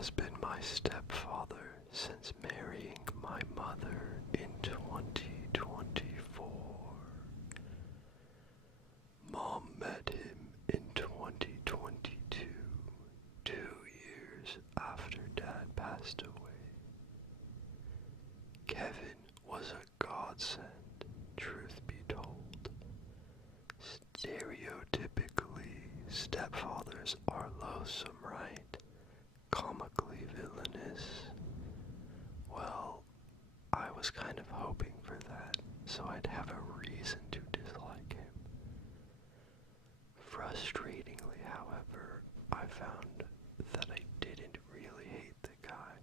has been my stepfather since marrying my mother in 2024. Mom met him in 2022, 2 years after Dad passed away. Kevin was a godsend, truth be told. Stereotypically, stepfathers are loathsome, right? Comically villainous. Well, I was kind of hoping for that, so I'd have a reason to dislike him. Frustratingly, however, I found that I didn't really hate the guy,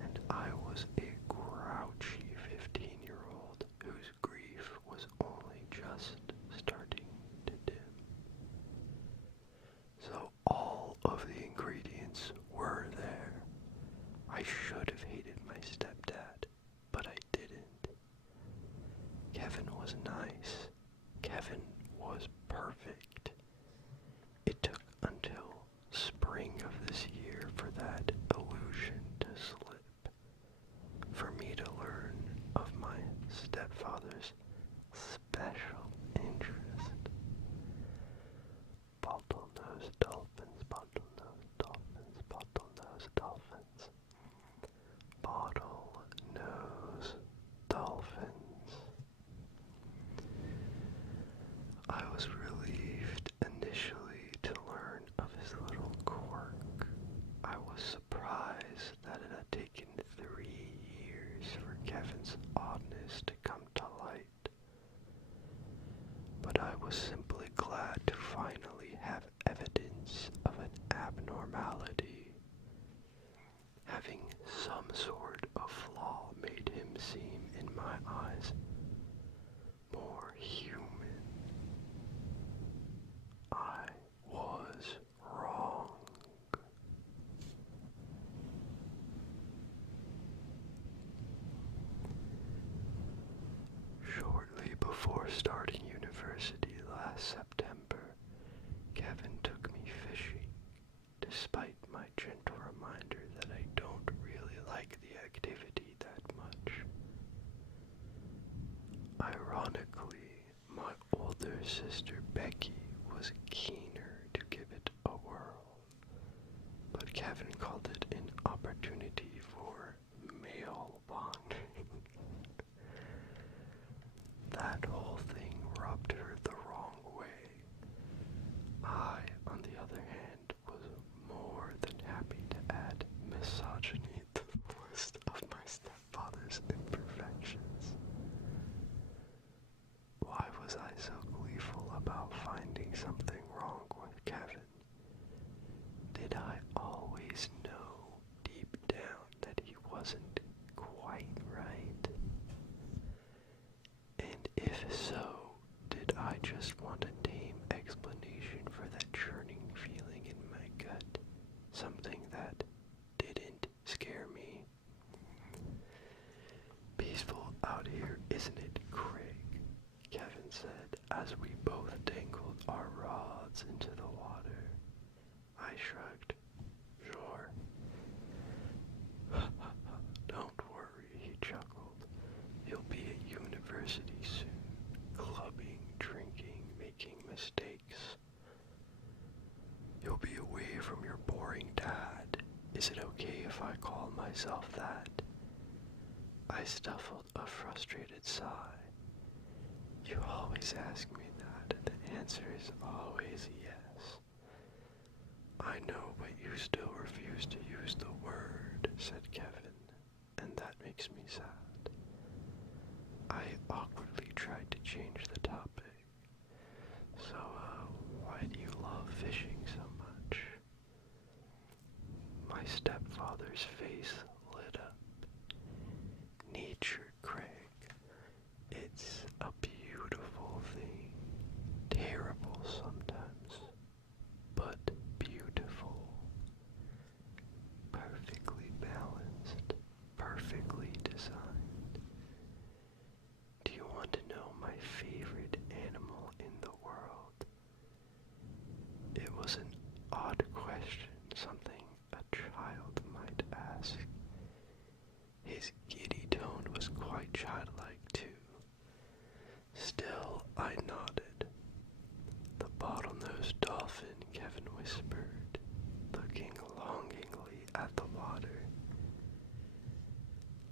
and I was a grouchy 15-year-old whose grief was only just starting to dim. So all of the ingredients were there. I should have hated my stepdad, but I didn't. Kevin was nice. Kevin was perfect. It took until spring of this year for that illusion to slip, for me to learn of my stepfather's special interest. Bottlenose dolphins, bottlenose dolphins, bottlenose dolphins. Bottlenose dolphins. I was relieved initially to learn of his little quirk. I was surprised that it had taken 3 years for Kevin's oddness to come to light. But I was simply glad to finally have evidence of an abnormality. Having some sort of flaw made him seem, in my eyes, more human. I was wrong. Shortly before starting university last September, Kevin took me fishing, despite my gentle reminder that I don't really like the activity that much. Ironically, my older sister Becky was keener to give it a whirl, but Kevin called it an opportunity for male bonding. That whole thing rubbed her the wrong way. I, on the other hand, was more than happy to add misogyny to the list of my stepfather's imperfections. Why was I so gleeful about finding something wrong with Kevin? Did I always know deep down that he wasn't quite right? And if so, did I just want a tame explanation for that churning feeling in my gut? Something that didn't scare me? Peaceful out here, isn't it, Craig? Kevin said as we both dangled our rods into the water. I shrugged. Sure. Don't worry, he chuckled. You'll be at university soon, clubbing, drinking, making mistakes. You'll be away from your boring dad. Is it okay if I call myself that? I stifled a frustrated sigh. You always ask me that, and the answer is always yes. I know, but you still refuse to use the word, said Kevin, and that makes me sad. I awkwardly tried to change the topic. So, why do you love fishing so much? My stepfather's face lit up. Nature, Craig. It's a beautiful thing. Terrible sometimes, but beautiful. Perfectly balanced, perfectly designed. Do you want to know my favorite animal in the world? It was an odd question, something a child whispered, looking longingly at the water.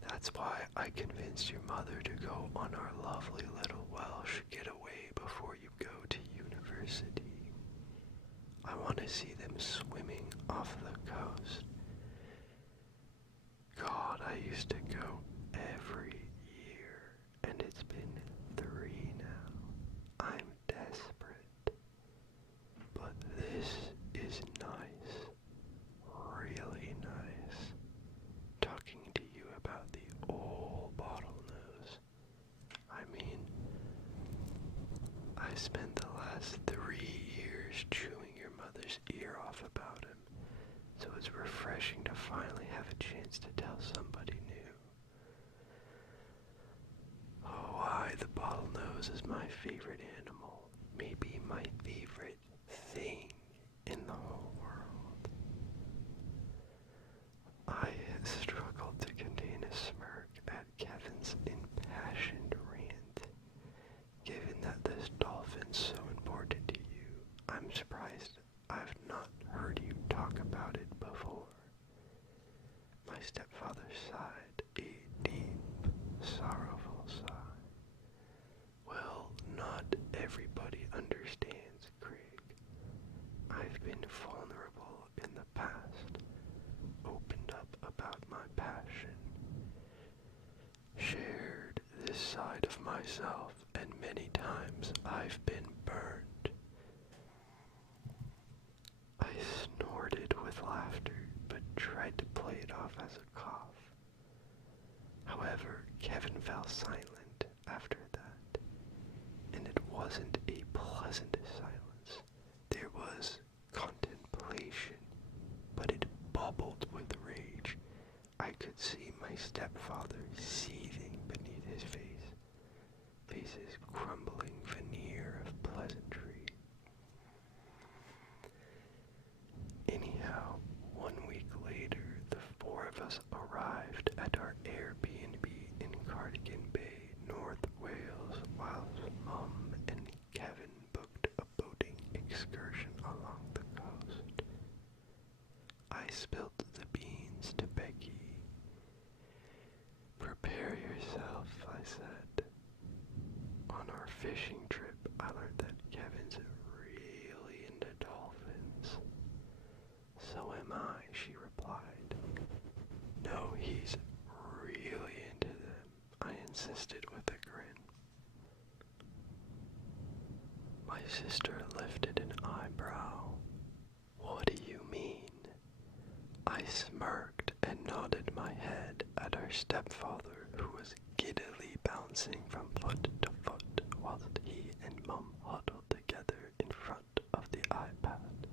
That's why I convinced your mother to go on our lovely little Welsh getaway before you go to university. I want to see them swimming off the coast. God, I used to go every year, and it's been 3 now. I'm desperate. But this is nice. Really nice. Talking to you about the old bottlenose. I mean, I spent the last 3 years chewing your mother's ear off about him, so it's refreshing to finally have a chance to tell somebody new. Oh, why, the bottlenose is my favorite animal, maybe my favorite thing in the whole world. I struggled to contain a smirk at Kevin's impassioned rant. Given that this dolphin's so important to you, I'm surprised I've not heard you talk about it before. My stepfather sighed, a deep, sorrowful sigh. Well, not everybody understands, Craig. I've been vulnerable in the past, opened up about my passion, shared this side of myself, and many times I've been burned. I snorted with laughter, but tried to play it off as a cough. However, Kevin fell silent after that, and it wasn't a pleasant silence. There was contemplation, but it bubbled with rage. I could see my stepfather seething beneath his face's crumbling veneer of pleasantry. Anyhow, 1 week later, the 4 of us arrived at our Airbnb in Cardigan Bay, North Wales, whilst Mum and Kevin booked a boating excursion along the coast. I spilled the beans to Becky. Prepare yourself, I said. On our fishing trip, I learned that Kevin's really into dolphins. So am I, she replied. No, he's really into them, I insisted with a grin. My sister lifted an eyebrow. What do you mean? I smirked and nodded my head at our stepfather, who was giddily bouncing from foot to foot whilst he and Mum huddled together in front of the iPad.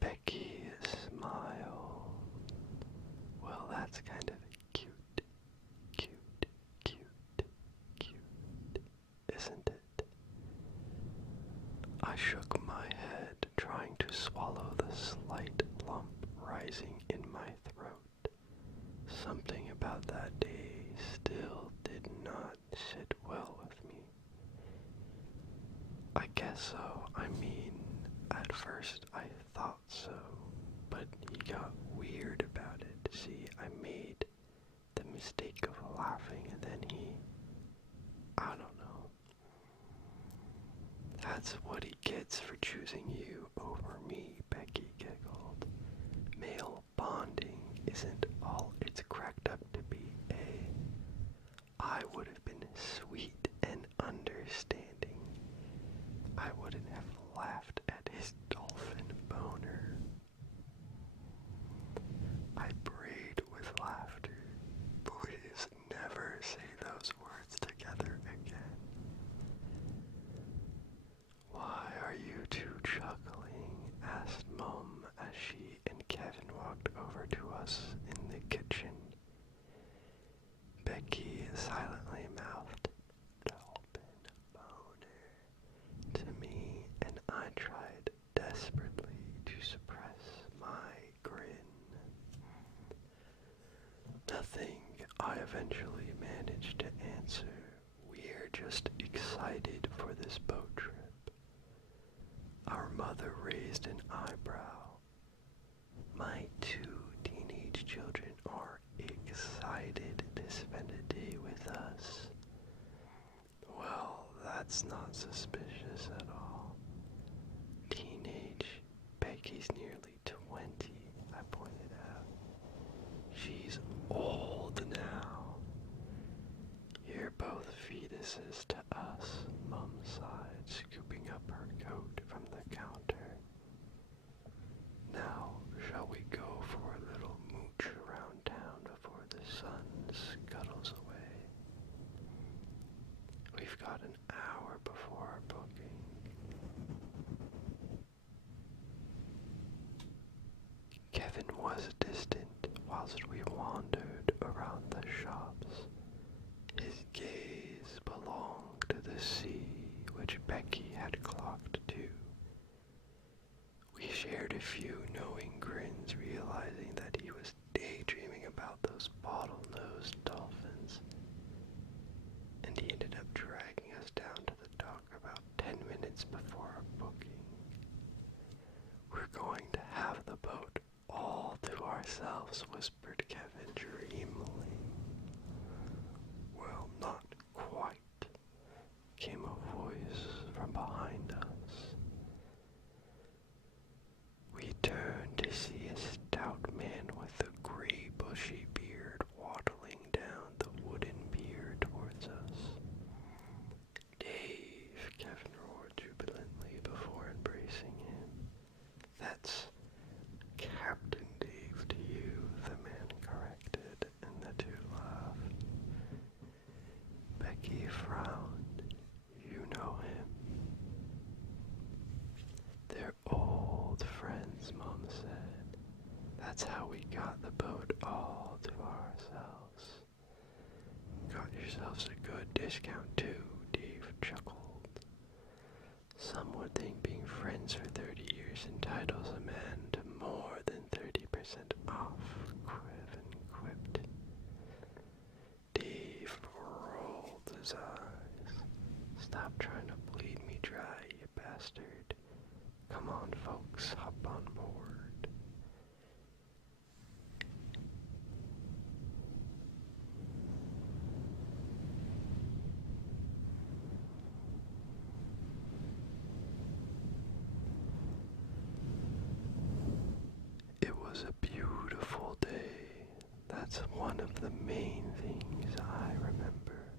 Becky smiled. Well, that's kind of cute, isn't it? I shook my head, trying to swallow the slight lump rising in my throat. Something about that day still did not sit well with me. I guess so. I mean, at first I thought so, but he got weird about it. See, I made the mistake of laughing, and then I don't know. That's what he gets for choosing you over me, Becky giggled. Male bonding isn't all it's cracked up to be, eh? I would have been sweet and understanding. I wouldn't have laughed at his dolphin boner. I brayed with laughter. Please never say those words together again. Why are you two chuckling? Asked Mum as she and Kevin walked over to us in the kitchen. Becky silently mouthed, "Dolphin boner," to me, and I tried desperately to suppress my grin. Nothing, I eventually managed to answer. We're just excited for this boat trip. Our mother raised an eyebrow. My two teenage children are excited to spend a day with us. Well, that's not suspicious at all. Teenage Becky's nearly 20, I pointed out. She's old now. You're both fetuses to us, Mum sighed, scooping up her coat from the counter. Now, shall we go for a little mooch around town before the sun scuttles away? We've got an hour before our booking. Kevin was distant whilst we wandered around the shops. His gaze belonged to the sea, which Becky had clocked too. We shared a few knowing grins, realizing that he was daydreaming about those bottlenose dolphins, and he ended up dragging us down to the dock about 10 minutes before our booking. We're going to have the boat all to ourselves, whispered Kevin dreamily. Well, not quite, came a voice from behind us. We turned to see a stout man with a gray bushy beard waddling down the wooden pier towards us. Dave, Kevin roared jubilantly before embracing him. That's Captain Dave to you, the man corrected, and the two laughed. Becky frowned. You know him? They're old friends, Mom said. That's how we got the boat all to ourselves. Got yourselves a good discount too, Dave chuckled. Some would think being friends for 30 years entitles a man to more than 30% off, Kevin quipped. Dave rolled his eyes. Stop trying to bleed me dry, you bastard. Come on, folks, hop on board. It was a beautiful day. That's one of the main things I remember.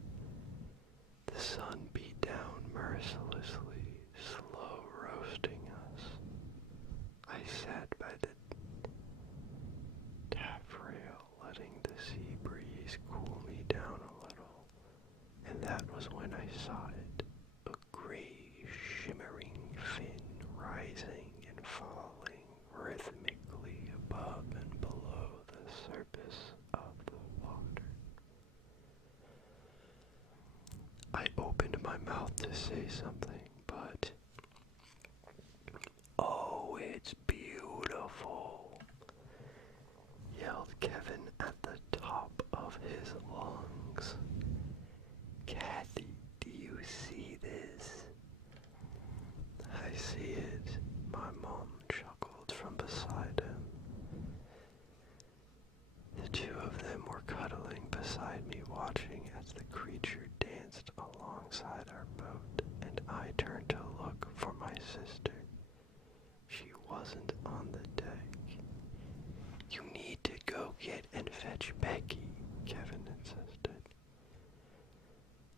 The sun beat down mercilessly, slow roasting us. I sat by the taffrail, letting the sea breeze cool me down a little, and that was when I saw it, a gray, shimmering fin rising and falling rhythmically above and below the surface of the water. I opened my mouth to say something, but oh, it's beautiful, yelled Kevin at the top of his lungs. Kathy, do you see this? I see it, my mom chuckled from beside him. The two of them were cuddling beside me, watching as the creature danced alongside our boat, and I turned to look for my sister. She wasn't on the deck. You need to go get and fetch Becky, Kevin insisted.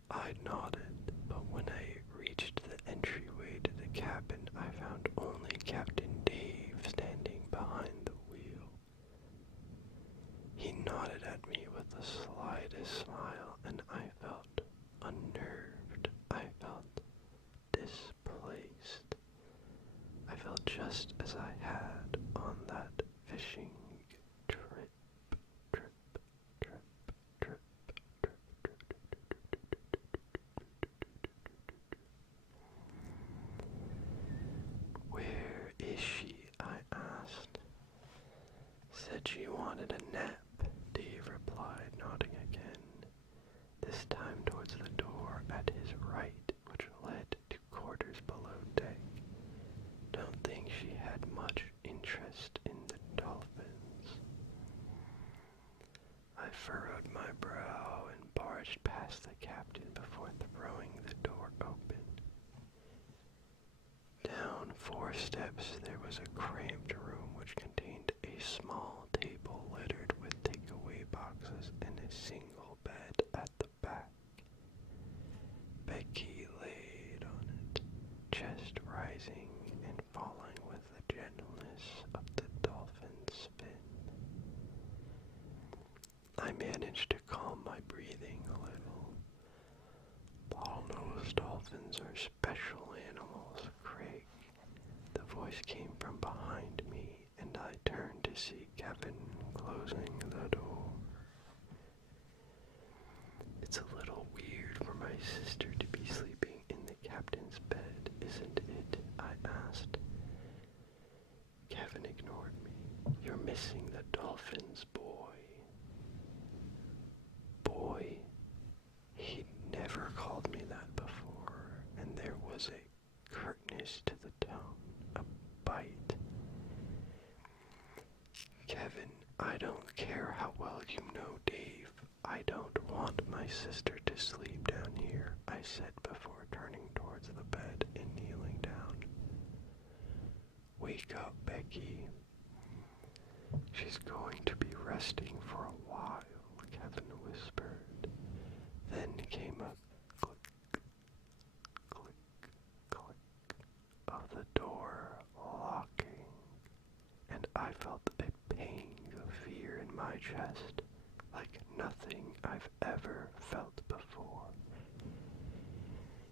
I nodded, but when I reached the entryway to the cabin, I found only Captain Dave standing behind the wheel. He nodded at me with the slightest smile, and I felt unnerved. I felt displaced. I felt just as I had on that fishing trip. Where is she? I asked. Said she wanted a nap, Dave replied, nodding again, this time towards the door at his right, which led to quarters below deck. Don't furrowed my brow and barged past the captain before throwing the door open. Down 4 steps there was a cramped room which contained a small table littered with takeaway boxes and a single bed at the back. Becky laid on it, chest rising and falling with the gentleness of the dolphin's fin. I managed to calm my breathing a little. Bottlenose dolphins are special animals, Craig. The voice came from behind me, and I turned to see Kevin closing the door. It's a little weird for my sister to be sleeping in the captain's bed, isn't it? I asked. Kevin ignored me. You're missing the dolphins, boy. Boy? He'd never called me that before, and there was a curtness to the tone, a bite. Kevin, I don't care how well you know Dave. I don't want my sister to sleep down here, I said before turning towards the bed and kneeling down. Wake up, Becky. She's going to be resting for a while, Kevin whispered. Then came a click, click, click of the door locking, and I felt a pang of fear in my chest, like nothing I've ever felt before.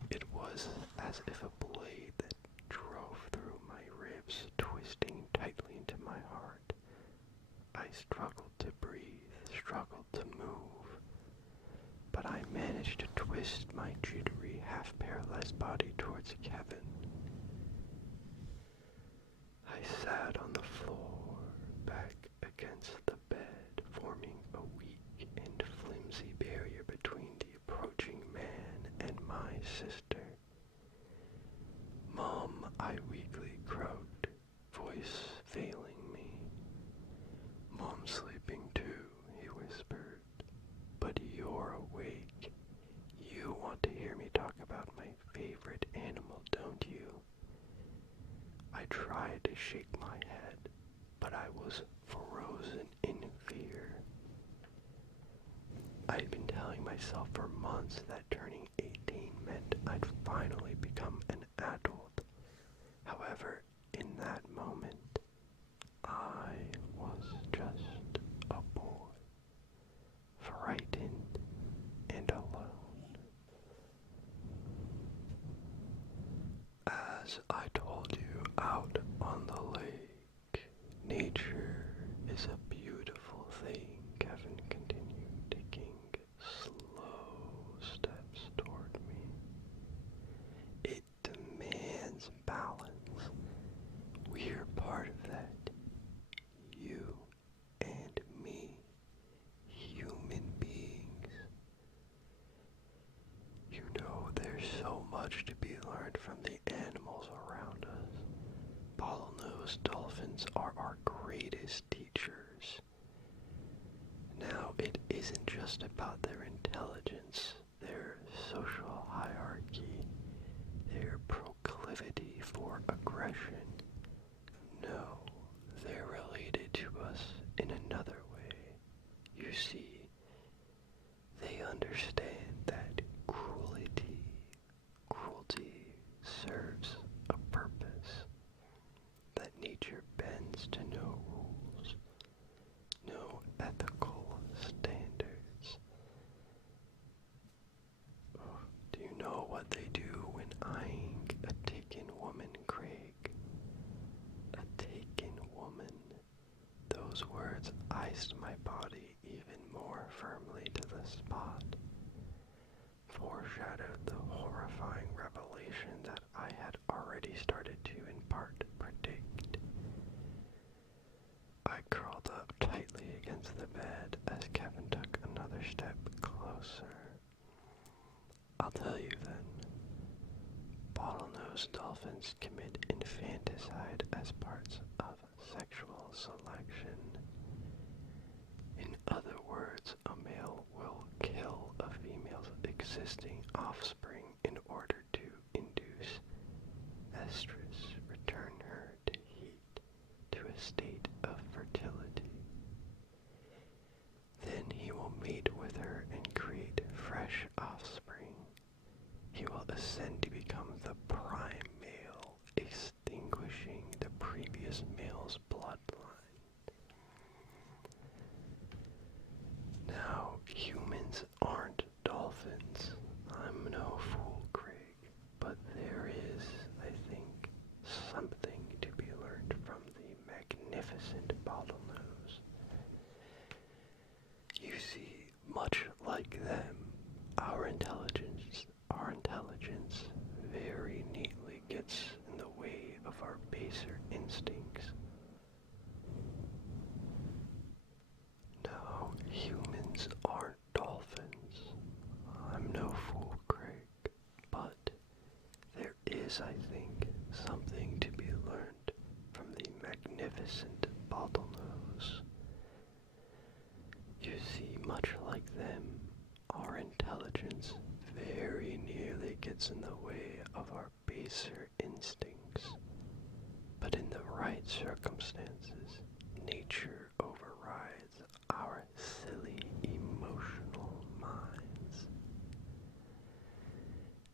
It was as if a blade that drove through my ribs, twisting tightly into my heart. I struggled to breathe, struggled to move, but I managed to twist my jittery, half-paralyzed body towards Kevin. I sat on the floor, back against the bed, forming a weak and flimsy barrier between the approaching man and my sister. Mom, I weakly croaked, voice failing me. Mom's sleeping too, he whispered, but you're awake. You want to hear me talk about my favorite animal, don't you? I tried to shake my head, but I was frozen in fear. I'd been telling myself for months that turning 18 meant I'd finally become an adult. However, in that moment, I was just a boy, frightened and alone. As I told you out on the lake, nature is a beautiful thing, Kevin continued, taking slow steps toward me. It demands balance. We're part of that. You and me, human beings. You know, there's so much to be learned from the animals around us. Bottlenose dolphins are our greatest teachers. Now, it isn't just about their intelligence, their social hierarchy, their proclivity for aggression. No, they're related to us in another way. You see, they understand that cruelty serves a purpose, that nature bends to no rules, no ethical standards. Do you know what they do when eyeing a taken woman, Craig? A taken woman. Those words iced my body even more firmly to the spot, foreshadowed the horrifying revelation that I had already started to in part predict. I curled up tightly against the bed as Kevin took another step closer. I'll tell you then. Bottlenose dolphins commit infanticide as parts of sexual selection. In other words, a existing offspring in order to induce estrus, return her to heat, to a state of fertility. Then he will mate with her and create fresh offspring. He will ascend to become the prime male, extinguishing the previous male's bloodline. Now, humans aren't dolphins. I'm no fool, Craig, but there is, I think, something to be learned from the magnificent bottlenose. You see, much like them, our intelligence very neatly gets in the way of our baser instincts. No, humans aren't dolphins. I'm no fool, Craig, but there is, I think, something to be learned from the magnificent bottlenose. You see, much like them, our intelligence very nearly gets in the way of our baser instincts. But in the right circumstances, nature overrides our silly emotional minds.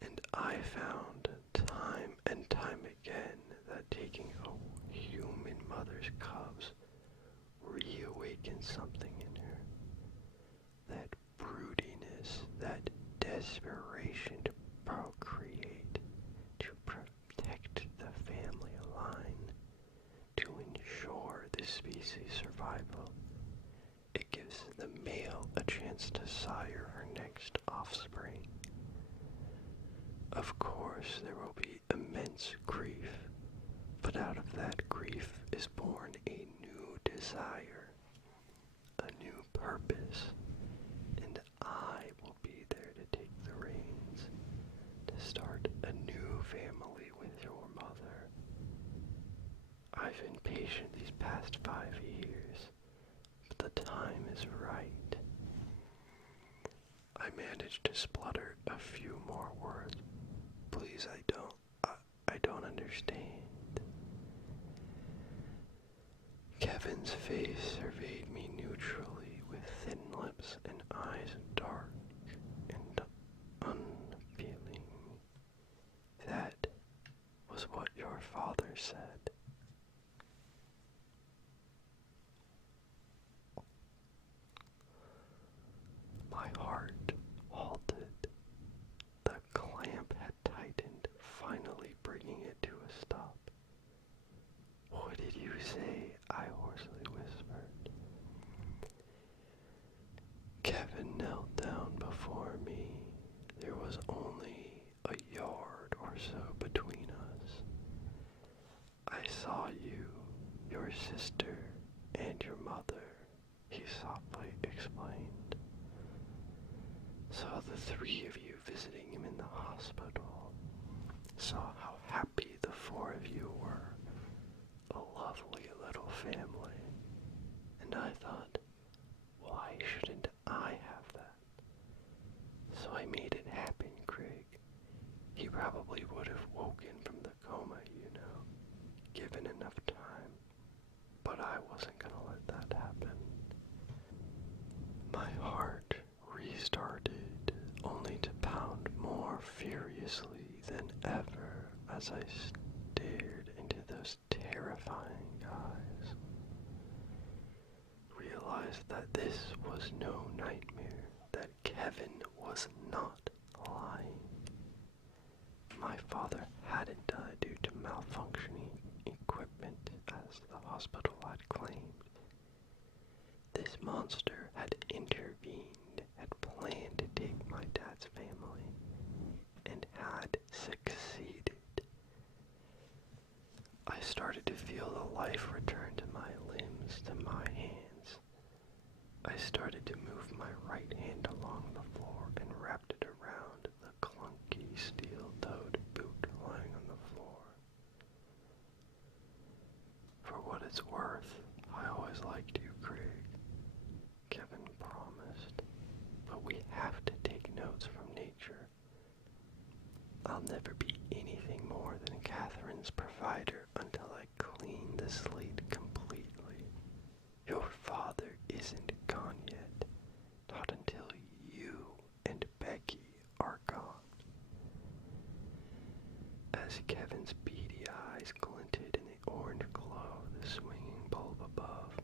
And I found time and time again that taking a human mother's cubs reawakens something in her. That broodiness, that desperation to procreate, to protect the family line, to ensure the species' survival. It gives the male a chance to sire her next offspring. Of course, there will be immense grief, but out of that grief is born a new desire, a new purpose, and I will be there to take the reins, to start a new family with your mother. I've been patient these past 5 years, but the time is right. I managed to splutter a few more words. Please, I don't understand. Kevin's face surveyed me neutrally with thin lips and eyes dark and unfeeling. That was what your father said. My heart halted. The clamp had tightened, finally bringing it to a stop. What did you say? I hoarsely whispered. Kevin knelt down before me. There was only a yard or so between us. I saw you, your sister, and your mother, he softly explained. Saw the 3 of you visiting him in the hospital. Saw how happy the 4 of you were. A lovely little family. And I thought, why shouldn't I have that? So I made it happen, Craig. He probably would have woken from the coma, you know, given enough time. But I wasn't gonna let that happen. My heart restarted, only to pound more furiously than ever as I stared into those terrifying eyes. Realized that this was no nightmare, that Kevin was not lying. My father hadn't died due to malfunctioning equipment as the hospital had claimed. This monster had intervened, had planned to take my dad's family, and had succeeded. I started to feel the life return to my limbs, to my hands. I started to move my right hand along the floor and wrapped it around the clunky steel-toed boot lying on the floor. For what it's worth, I always liked you, Craig, Kevin promised, but we have to take notes from nature. Kevin's provider until I clean the slate completely. Your father isn't gone yet, not until you and Becky are gone. As Kevin's beady eyes glinted in the orange glow of the swinging bulb above,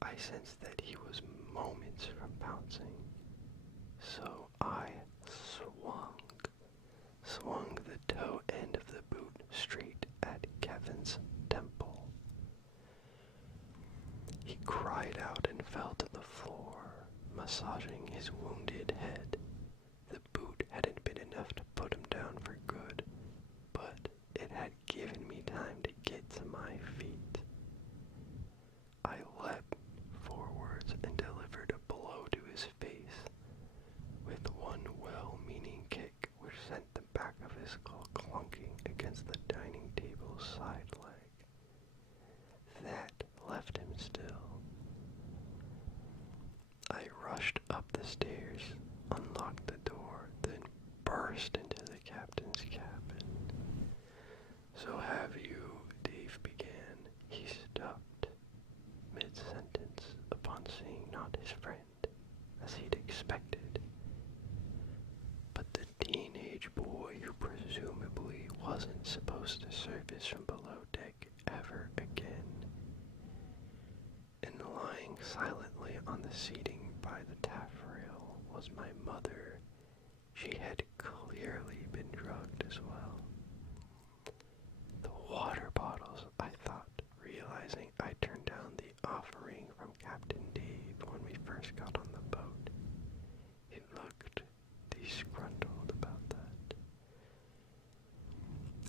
I sensed that he was moments from pouncing. So I swung the toe end of the boot straight at Kevin's temple. He cried out and fell to the floor, massaging his wounded head. The boot hadn't been enough to put him down for good, but it had given me time to get to my feet. I leapt forwards and delivered a blow to his face with one well-meaning kick which sent the back of his skull clunking against the dining table's side leg. That left him still. I rushed up the stairs, unlocked the door, then burst into the captain's cabin. "So have you," Dave began. He stopped mid-sentence upon seeing not his friend, as he'd expected, but the teenage boy who presumably wasn't supposed to surface from below deck ever again. And lying silently on the seating by the taffrail was my mother. She had clearly been drugged as well. The water bottles, I thought, realizing I turned down the offering from Captain Dave when we first got on the boat. He looked disgruntled about that.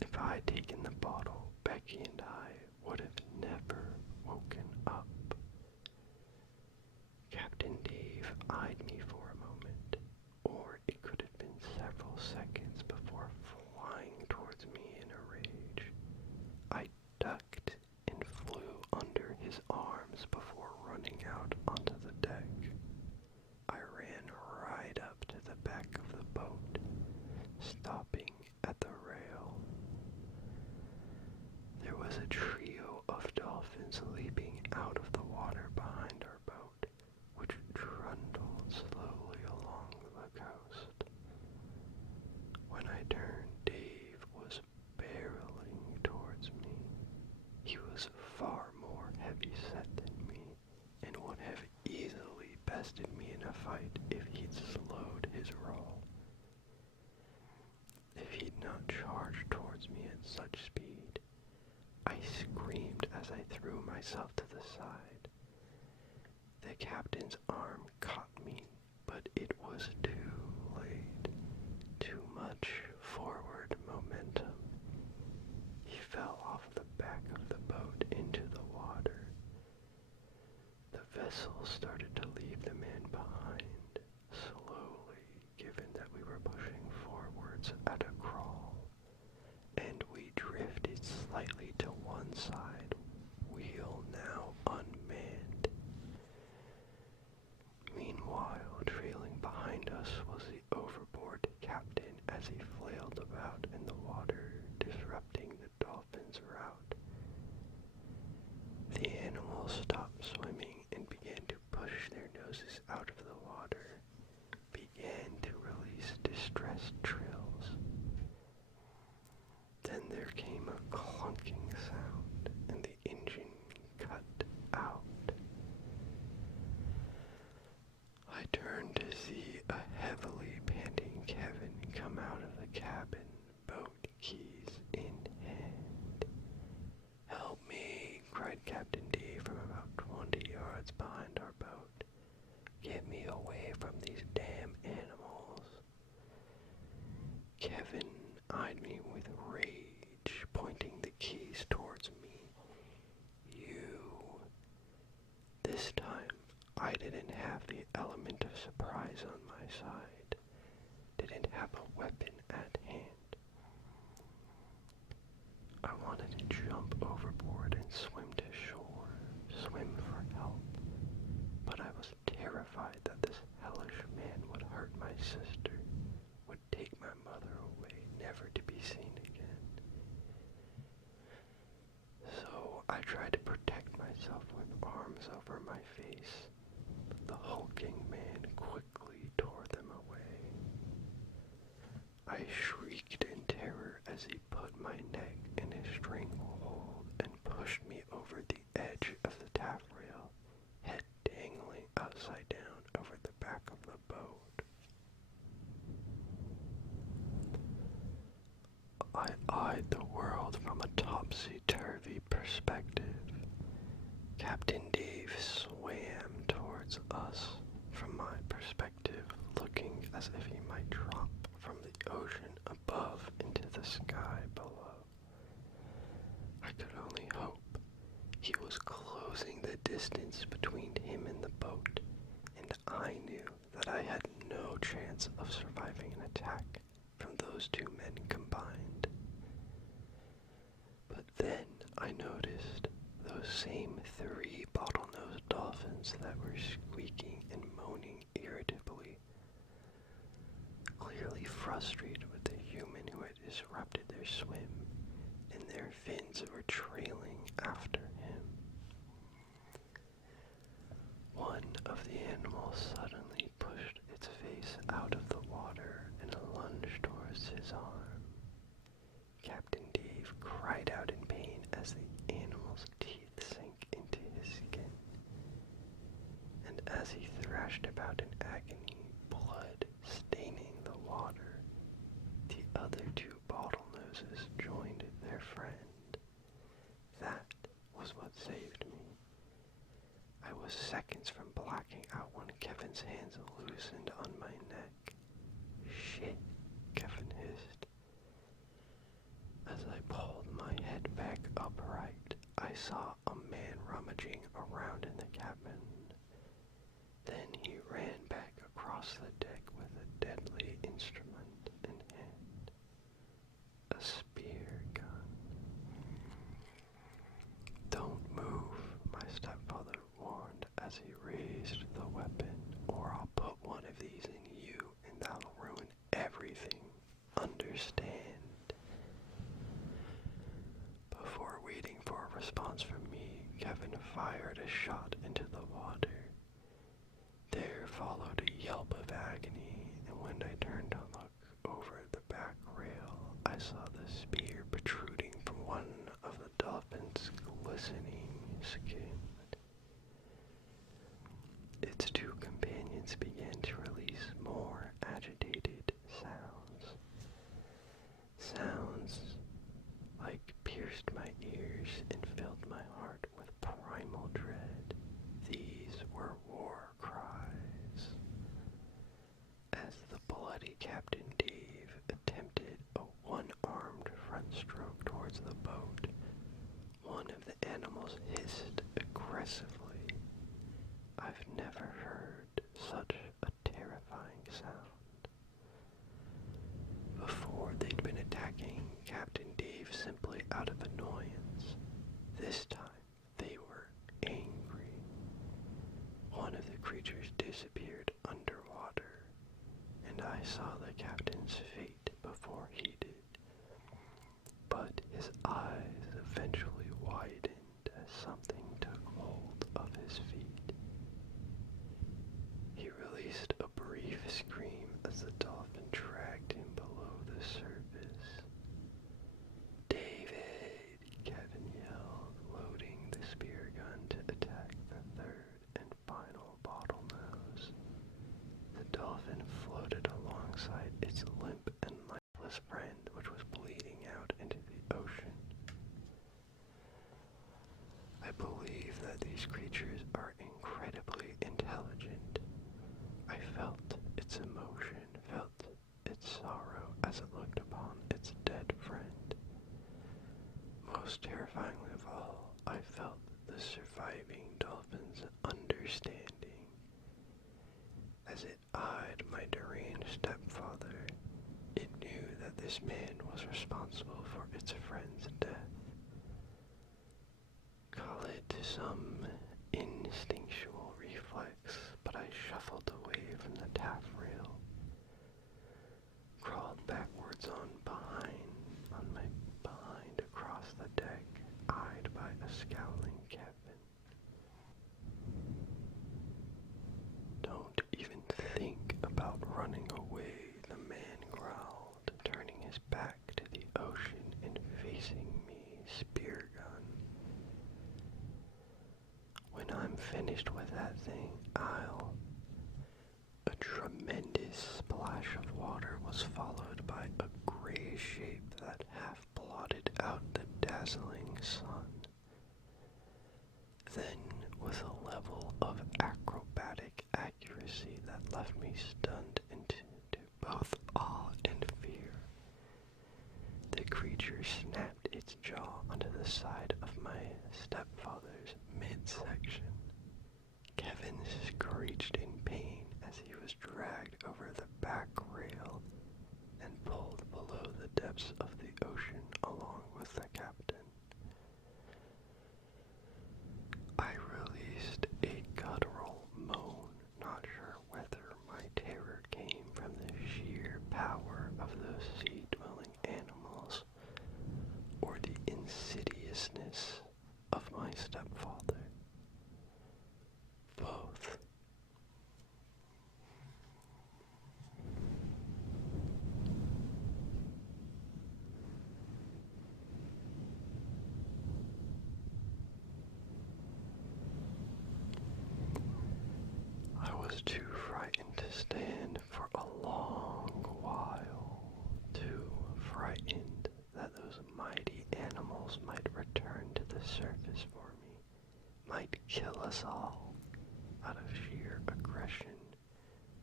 If I had taken the bottle, Becky and I would have never woken up. Captain Dave eyed me for a moment, or it could have been several seconds before flying towards me in a rage. I ducked and flew under his arms before running out onto the deck. I ran right up to the back of the boat, stopping at the rail. There was a trio of dolphins leaping out of the water behind our boat, which trundled slowly along the coast. When I turned, Dave was barreling towards me. He was far more heavy-set than me, and would have easily bested me in a fight if he'd slowed his roll. If he'd not charged towards me at such speed, I screamed as I threw myself to the side. The captain's arm caught me, but it was too late. Too much forward momentum. He fell off the back of the boat into the water. The vessel started to leave the man behind, slowly, given that we were pushing forwards at a crawl, and we drifted slightly to one side, wheel now unmanned. Meanwhile, trailing behind us was the overboard captain as he flailed about in the water, disrupting the dolphin's route. The animals stopped swimming and began to push their noses out of the water, began to release distressed trills. Then there came a clunking sound, and the engine cut out. I turned to see a heavily panting Kevin come out of the cabin, boat keys in hand. "Help me," cried Captain D from about 20 yards behind our boat. "Get me away from these damn animals." Kevin eyed me with rage, pointing the keys towards me. "You." This time, I didn't have the element of surprise on my side, didn't have a weapon at hand. I wanted to jump overboard and swim to shore, swim for help, but I was terrified that this hellish man would hurt my sister, would take my mother away, never to be seen again. shrieked in terror as he put my neck in a stranglehold and pushed me over the edge of the taffrail, head dangling upside down over the back of the boat. I eyed the world from a topsy-turvy perspective. Captain Dave swam towards us from my perspective, looking as if he might drop from the ocean above into the sky below. I could only hope he was closing the distance between him and the boat, and I knew that I had no chance of surviving an attack from those two men combined. But then I noticed those same 3 bottlenose dolphins that were squeaking and moaning irritably, clearly frustrated with the human who had disrupted their swim, and their fins were trailing after him. One of the animals suddenly pushed its face out of the water and lunged towards his arm. Captain Dave cried out in pain as the animal's teeth sank into his skin, and as he thrashed about in agony, blood staining the water, the other 2 bottlenoses joined their friend. That was what saved me. I was seconds from blacking out when Kevin's hands loosened on my neck. "Shit," Kevin hissed. As I pulled my head back upright, I saw a man rummaging around in the cabin. Then he ran back across the deck with a deadly instrument in hand. A spear gun. "Don't move," my stepfather warned as he raised the weapon, "or I'll put one of these in you and that'll ruin everything. Understand?" Before waiting for a response from me, Kevin fired a shot into the water. There followed a yelp of agony, and when I turned to look over the back rail, I saw the spear protruding from one of the dolphin's glistening skin. Its 2 companions began to release more agitated sounds. Sounds like pierced my ears and filled my heart with primal dread. These were war cries. As the bloody Captain Dave attempted a one-armed front stroke towards the boat, one of the animals hissed aggressively. I've never heard such a terrifying sound. Before they'd been attacking Captain Dave simply out of annoyance. This time they were angry. One of the creatures disappeared underwater, and I saw the captain's fate before he did. But his eyes eventually widened as something took hold of his feet. He released a brief scream as the dolphin dragged him below the surface. "David!" Kevin yelled, loading the spear gun to attack the 3rd and final bottlenose. The dolphin floated alongside its limp and lifeless friend, which was bleeding out into the ocean. I believe that these creatures are incredibly intelligent. I felt its emotion, felt its sorrow as it looked upon its dead friend. Most terrifyingly of all, I felt the surviving dolphin's understanding. As it eyed my deranged stepfather, it knew that this man was responsible for its friend's death. Call it some instinctual reflex, but I shuffled away from the taffrail, crawled backwards on my behind across the deck, eyed by a scowling Kevin. "Don't even think about running away," the man growled, turning that thing, Isle. A tremendous splash of water was followed by a gray shape that half blotted out the dazzling sun. Then, with a level of acrobatic accuracy that left me stunned into both awe and fear, the creature snapped its jaw onto the side of my stepfather's midsection. Kevin screeched in pain as he was dragged over the back rail and pulled below the depths of the ocean along with the captain. I released a guttural moan, not sure whether my terror came from the sheer power of those sea-dwelling animals or the insidiousness of my stepfather. Both. I was too frightened to stand for a long while, too frightened that those mighty animals might return to the surface for me, might kill us all out of sheer aggression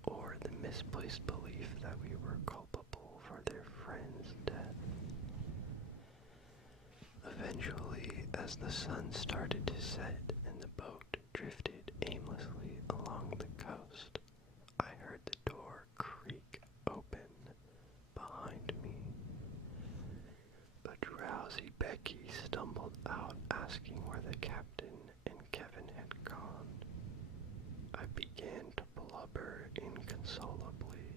or the misplaced belief that we were culpable for their friend's death. Eventually, as the sun started to set and the boat drifted aimlessly along the coast, I heard the door creak open behind me. A drowsy Becky stumbled out asking where the captain and Kevin had gone. I began to blubber inconsolably,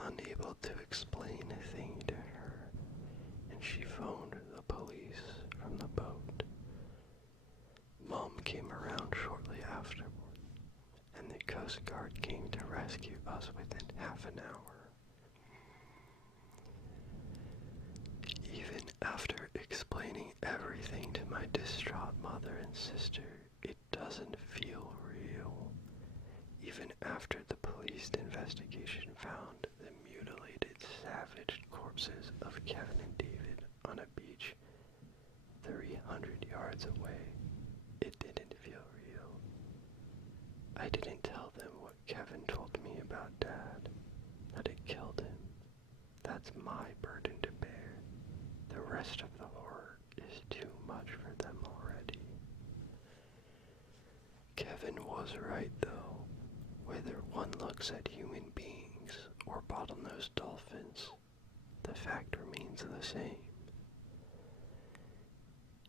unable to explain a thing to her, and she phoned the police from the boat. Mom came around shortly afterward, and the Coast Guard came to rescue us within half an hour. Even after explaining everything to my distraught mother and sister, it doesn't feel real. Even after the police investigation found the mutilated, savage corpses of Kevin and David on a beach 300 yards away, it didn't feel real. I didn't tell them what Kevin told me about Dad, that it killed him. That's my burden to bear. The rest of the horror is too much for them already. Kevin was right, though. Whether one looks at human beings or bottlenose dolphins, the fact remains the same.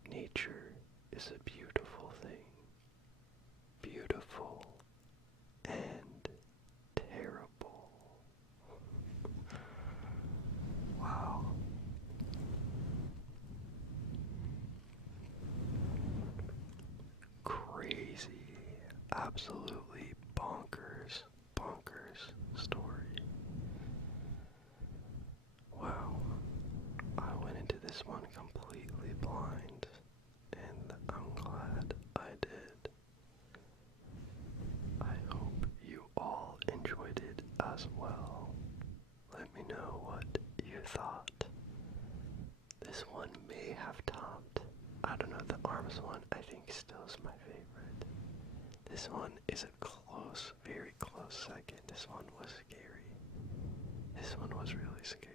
Nature is a beautiful thing. Beautiful and terrible. Wow. Crazy, absolutely bonkers story. Wow. I went into this one completely blind, and I'm glad I did. I hope you all enjoyed it as well. Let me know what you thought. This one may have topped. I don't know, the arms one I think still is my favorite. This one is a close, very close second. This one was scary. This one was really scary.